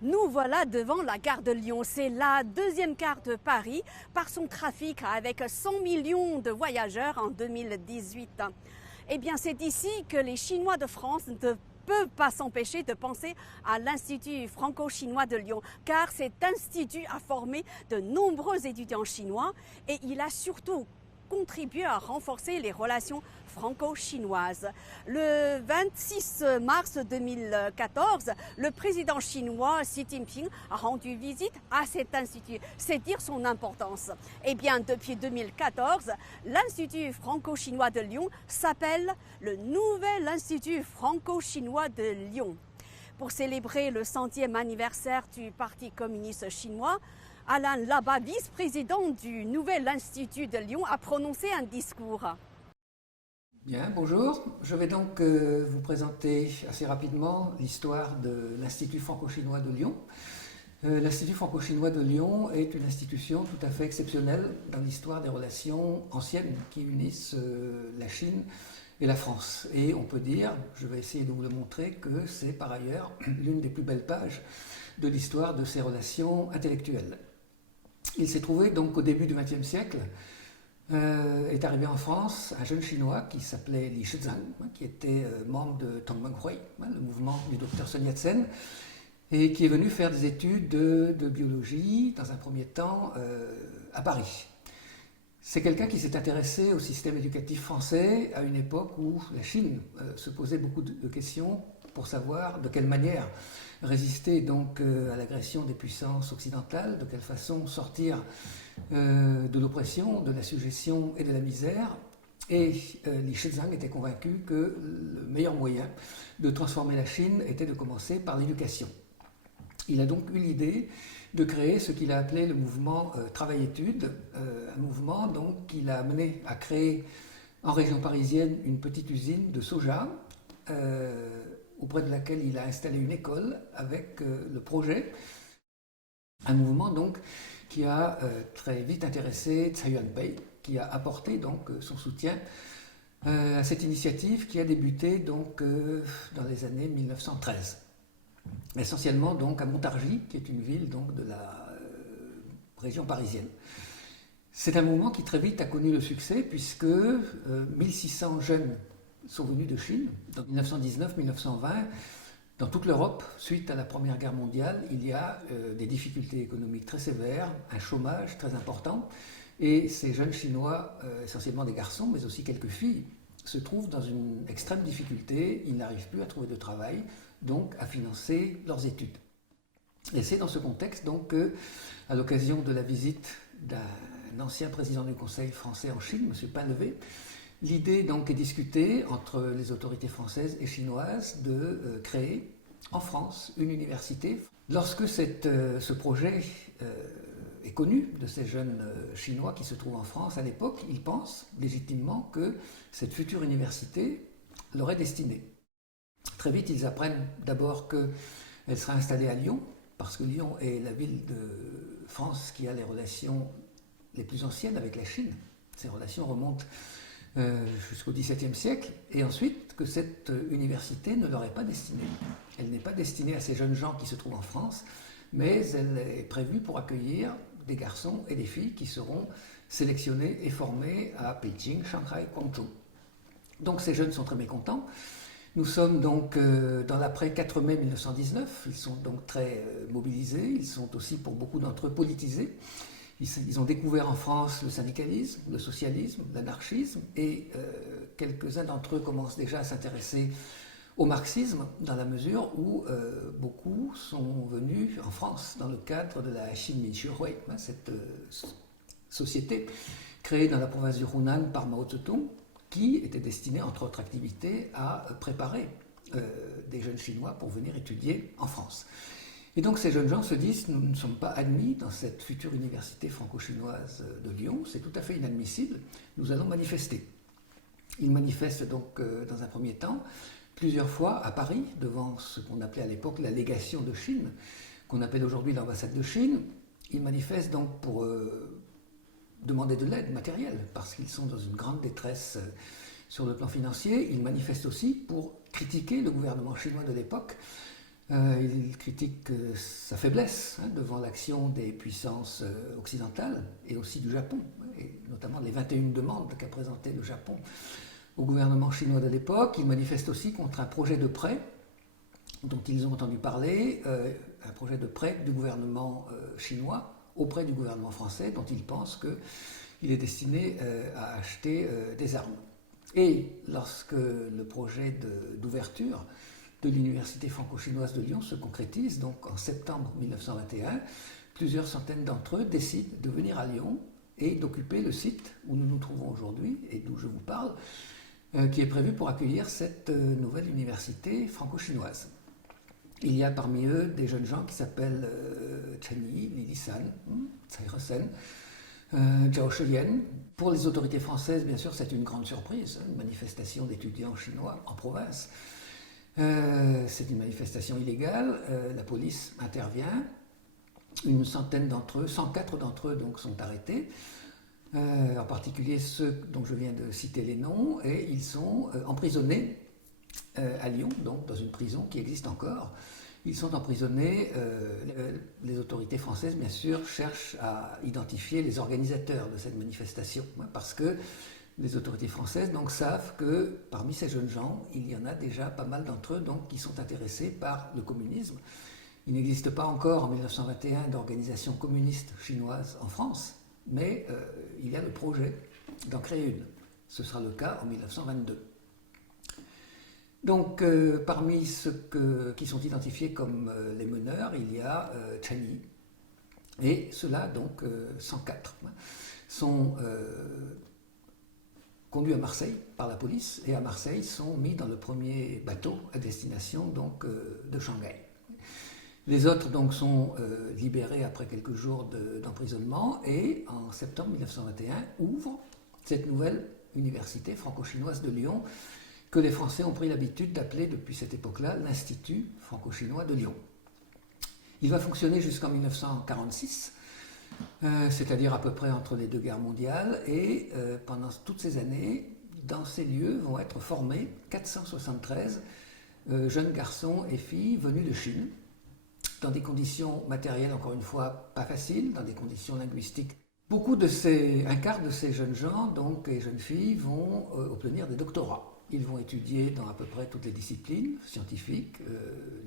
Nous voilà devant la gare de Lyon. C'est la deuxième gare de Paris par son trafic avec 100 millions de voyageurs en 2018. Eh bien, c'est ici que les Chinois de France ne peuvent pas s'empêcher de penser à l'Institut franco-chinois de Lyon, car cet institut a formé de nombreux étudiants chinois et il a surtout contribué à renforcer les relations franco-chinoises. Le 26 mars 2014, le président chinois Xi Jinping a rendu visite à cet institut. C'est dire son importance. Eh bien, depuis 2014, l'Institut franco-chinois de Lyon s'appelle le Nouvel Institut franco-chinois de Lyon. Pour célébrer le 100e anniversaire du Parti communiste chinois, Alain Labat, vice-président du Nouvel Institut de Lyon, a prononcé un discours. Bien, bonjour. Je vais donc vous présenter assez rapidement l'histoire de l'Institut franco-chinois de Lyon. L'Institut franco-chinois de Lyon est une institution tout à fait exceptionnelle dans l'histoire des relations anciennes qui unissent la Chine et la France. Et on peut dire, je vais essayer de vous le montrer, que c'est par ailleurs l'une des plus belles pages de l'histoire de ces relations intellectuelles. Il s'est trouvé donc au début du XXe siècle, est arrivé en France un jeune chinois qui s'appelait Li Shizang, qui était membre de Tongmenghui, le mouvement du docteur Sun Yat-sen, et qui est venu faire des études de biologie, dans un premier temps, à Paris. C'est quelqu'un qui s'est intéressé au système éducatif français à une époque où la Chine se posait beaucoup de questions pour savoir de quelle manière résister donc à l'agression des puissances occidentales, de quelle façon sortir de l'oppression, de la suggestion et de la misère. Et Li Shizang était convaincu que le meilleur moyen de transformer la Chine était de commencer par l'éducation. Il a donc eu l'idée de créer ce qu'il a appelé le mouvement Travail-Études, un mouvement donc qui l'a amené à créer en région parisienne une petite usine de soja, auprès de laquelle il a installé une école avec le projet. Un mouvement donc qui a très vite intéressé Tsai Ing-wen, qui a apporté donc son soutien à cette initiative qui a débuté donc dans les années 1913. Essentiellement donc à Montargis, qui est une ville donc de la région parisienne. C'est un mouvement qui très vite a connu le succès puisque 1600 jeunes sont venus de Chine. En 1919-1920, dans toute l'Europe, suite à la Première Guerre mondiale, il y a des difficultés économiques très sévères, un chômage très important, et ces jeunes Chinois, essentiellement des garçons, mais aussi quelques filles, se trouvent dans une extrême difficulté, ils n'arrivent plus à trouver de travail, donc à financer leurs études. Et c'est dans ce contexte donc que, à l'occasion de la visite d'un ancien président du Conseil français en Chine, M. Painlevé, l'idée donc est discutée entre les autorités françaises et chinoises de créer en France une université. Lorsque ce projet est connu de ces jeunes Chinois qui se trouvent en France à l'époque, ils pensent légitimement que cette future université leur est destinée. Très vite, ils apprennent d'abord qu'elle sera installée à Lyon, parce que Lyon est la ville de France qui a les relations les plus anciennes avec la Chine. Ces relations remontent jusqu'au XVIIe siècle, et ensuite que cette université ne leur est pas destinée. Elle n'est pas destinée à ces jeunes gens qui se trouvent en France, mais elle est prévue pour accueillir des garçons et des filles qui seront sélectionnés et formés à Pékin, Shanghai, Guangzhou. Donc ces jeunes sont très mécontents. Nous sommes donc dans l'après 4 mai 1919, ils sont donc très mobilisés, ils sont aussi pour beaucoup d'entre eux politisés. Ils ont découvert en France le syndicalisme, le socialisme, l'anarchisme, et quelques-uns d'entre eux commencent déjà à s'intéresser au marxisme, dans la mesure où beaucoup sont venus en France dans le cadre de la Xinmin-Hui, cette société créée dans la province du Hunan par Mao Tse-tung, qui était destinée, entre autres activités, à préparer des jeunes Chinois pour venir étudier en France. Et donc ces jeunes gens se disent, nous ne sommes pas admis dans cette future université franco-chinoise de Lyon, c'est tout à fait inadmissible, nous allons manifester. Ils manifestent donc dans un premier temps, plusieurs fois à Paris, devant ce qu'on appelait à l'époque la légation de Chine, qu'on appelle aujourd'hui l'ambassade de Chine. Ils manifestent donc pour demander de l'aide matérielle, parce qu'ils sont dans une grande détresse sur le plan financier. Ils manifestent aussi pour critiquer le gouvernement chinois de l'époque, Il critique sa faiblesse devant l'action des puissances occidentales et aussi du Japon, et notamment les 21 demandes qu'a présentées le Japon au gouvernement chinois de l'époque. Il manifeste aussi contre un projet de prêt dont ils ont entendu parler, un projet de prêt du gouvernement chinois auprès du gouvernement français, dont il pense qu'il est destiné à acheter des armes. Et lorsque le projet d'ouverture de l'Université franco-chinoise de Lyon se concrétise, donc en septembre 1921, plusieurs centaines d'entre eux décident de venir à Lyon et d'occuper le site où nous nous trouvons aujourd'hui et d'où je vous parle, qui est prévu pour accueillir cette nouvelle université franco-chinoise. Il y a parmi eux des jeunes gens qui s'appellent Chen Yi, Lili San, Tsai He-sen, Zhao Shilian. Pour les autorités françaises, bien sûr, c'est une grande surprise, une manifestation d'étudiants chinois en province. C'est une manifestation illégale, la police intervient, une centaine d'entre eux, 104 d'entre eux donc, sont arrêtés, en particulier ceux dont je viens de citer les noms, et ils sont emprisonnés à Lyon, donc dans une prison qui existe encore. Ils sont emprisonnés, les autorités françaises bien sûr cherchent à identifier les organisateurs de cette manifestation, parce que les autorités françaises donc, savent que parmi ces jeunes gens, il y en a déjà pas mal d'entre eux donc, qui sont intéressés par le communisme. Il n'existe pas encore en 1921 d'organisation communiste chinoise en France, mais il y a le projet d'en créer une. Ce sera le cas en 1922. Donc, parmi ceux qui sont identifiés comme les meneurs, il y a Chen Yi. Et ceux-là, donc 104, sont conduits à Marseille par la police et à Marseille sont mis dans le premier bateau à destination donc, de Shanghai. Les autres donc, sont libérés après quelques jours d'emprisonnement et en septembre 1921 ouvrent cette nouvelle université franco-chinoise de Lyon que les Français ont pris l'habitude d'appeler depuis cette époque-là l'Institut franco-chinois de Lyon. Il va fonctionner jusqu'en 1946, c'est-à-dire à peu près entre les deux guerres mondiales, et pendant toutes ces années, dans ces lieux vont être formés 473 jeunes garçons et filles venus de Chine, dans des conditions matérielles, encore une fois, pas faciles, dans des conditions linguistiques. Un quart de ces jeunes gens donc, et jeunes filles vont obtenir des doctorats. Ils vont étudier dans à peu près toutes les disciplines, scientifiques,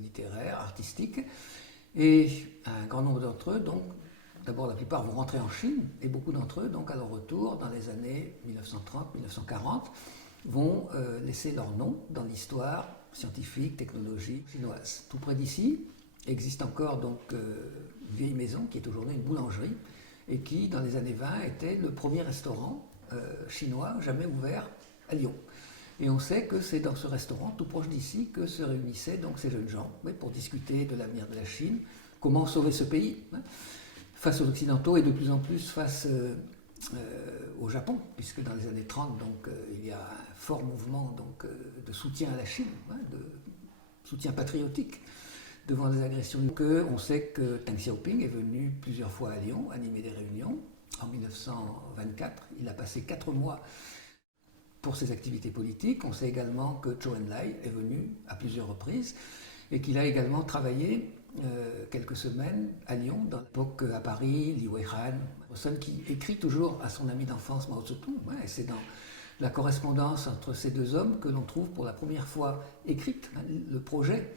littéraires, artistiques, et un grand nombre d'entre eux, donc, d'abord la plupart vont rentrer en Chine, et beaucoup d'entre eux, donc à leur retour, dans les années 1930-1940, vont laisser leur nom dans l'histoire scientifique, technologique chinoise. Tout près d'ici existe encore donc une vieille maison qui est aujourd'hui une boulangerie, et qui, dans les années 20, était le premier restaurant chinois jamais ouvert à Lyon. Et on sait que c'est dans ce restaurant, tout proche d'ici, que se réunissaient donc ces jeunes gens pour discuter de l'avenir de la Chine, comment sauver ce pays face aux Occidentaux et de plus en plus face au Japon, puisque dans les années 30, donc, il y a un fort mouvement donc, de soutien à la Chine, de soutien patriotique devant les agressions. On sait que Deng Xiaoping est venu plusieurs fois à Lyon animer des réunions. En 1924, il a passé 4 mois pour ses activités politiques. On sait également que Zhou Enlai est venu à plusieurs reprises et qu'il a également travaillé quelques semaines à Lyon, dans l'époque à Paris, Li Weihan, qui écrit toujours à son ami d'enfance Mao Tse-tung. Et c'est dans la correspondance entre ces deux hommes que l'on trouve pour la première fois écrite le projet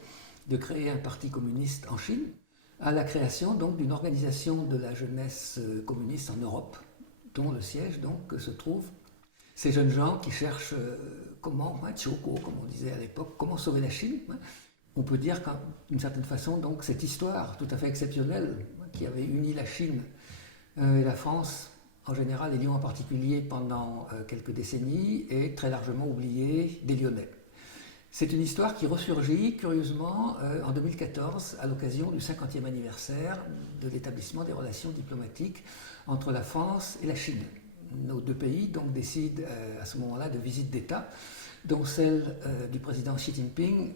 de créer un parti communiste en Chine, à la création donc d'une organisation de la jeunesse communiste en Europe, dont le siège donc se trouve. Ces jeunes gens qui cherchent comment, Choko, comme on disait à l'époque, comment sauver la Chine. On peut dire d'une certaine façon, donc, cette histoire tout à fait exceptionnelle qui avait uni la Chine et la France en général et Lyon en particulier pendant quelques décennies est très largement oubliée des Lyonnais. C'est une histoire qui ressurgit curieusement en 2014 à l'occasion du 50e anniversaire de l'établissement des relations diplomatiques entre la France et la Chine. Nos deux pays donc décident à ce moment-là de visites d'État, dont celle du président Xi Jinping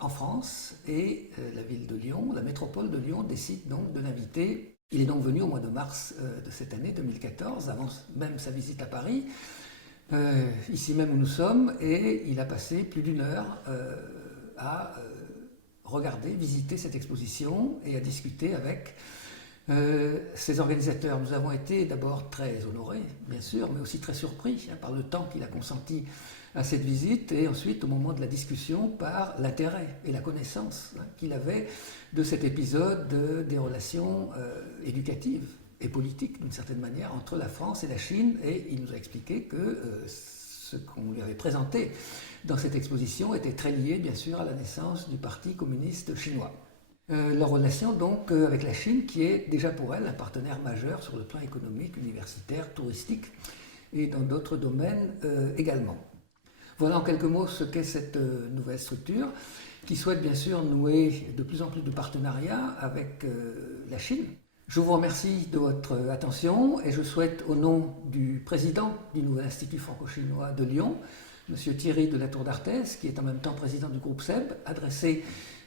en France, et la ville de Lyon, la métropole de Lyon décide donc de l'inviter. Il est donc venu au mois de mars de cette année 2014, avant même sa visite à Paris, ici même où nous sommes, et il a passé plus d'1 heure à regarder, visiter cette exposition et à discuter avec ces organisateurs. Nous avons été d'abord très honorés, bien sûr, mais aussi très surpris par le temps qu'il a consenti à cette visite et ensuite, au moment de la discussion, par l'intérêt et la connaissance qu'il avait de cet épisode des relations éducatives et politiques, d'une certaine manière, entre la France et la Chine. Et il nous a expliqué que ce qu'on lui avait présenté dans cette exposition était très lié, bien sûr, à la naissance du Parti communiste chinois. Leur relation donc avec la Chine, qui est déjà pour elle un partenaire majeur sur le plan économique, universitaire, touristique et dans d'autres domaines également. Voilà en quelques mots ce qu'est cette nouvelle structure qui souhaite bien sûr nouer de plus en plus de partenariats avec la Chine. Je vous remercie de votre attention et je souhaite au nom du président du nouvel Institut franco-chinois de Lyon, M. Thierry de la Tour d'Arthez, qui est en même temps président du groupe SEB, adresser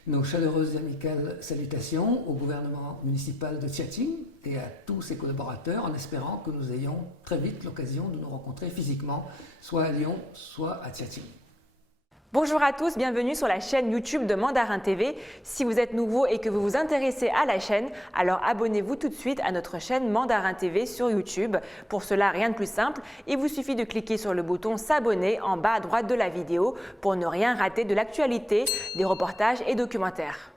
nos chaleureuses et amicales salutations au gouvernement municipal de Tianjin et à tous ses collaborateurs en espérant que nous ayons très vite l'occasion de nous rencontrer physiquement, soit à Lyon, soit à Tianjin. Bonjour à tous, bienvenue sur la chaîne YouTube de Mandarin TV. Si vous êtes nouveau et que vous vous intéressez à la chaîne, alors abonnez-vous tout de suite à notre chaîne Mandarin TV sur YouTube. Pour cela, rien de plus simple, il vous suffit de cliquer sur le bouton s'abonner en bas à droite de la vidéo pour ne rien rater de l'actualité, des reportages et documentaires.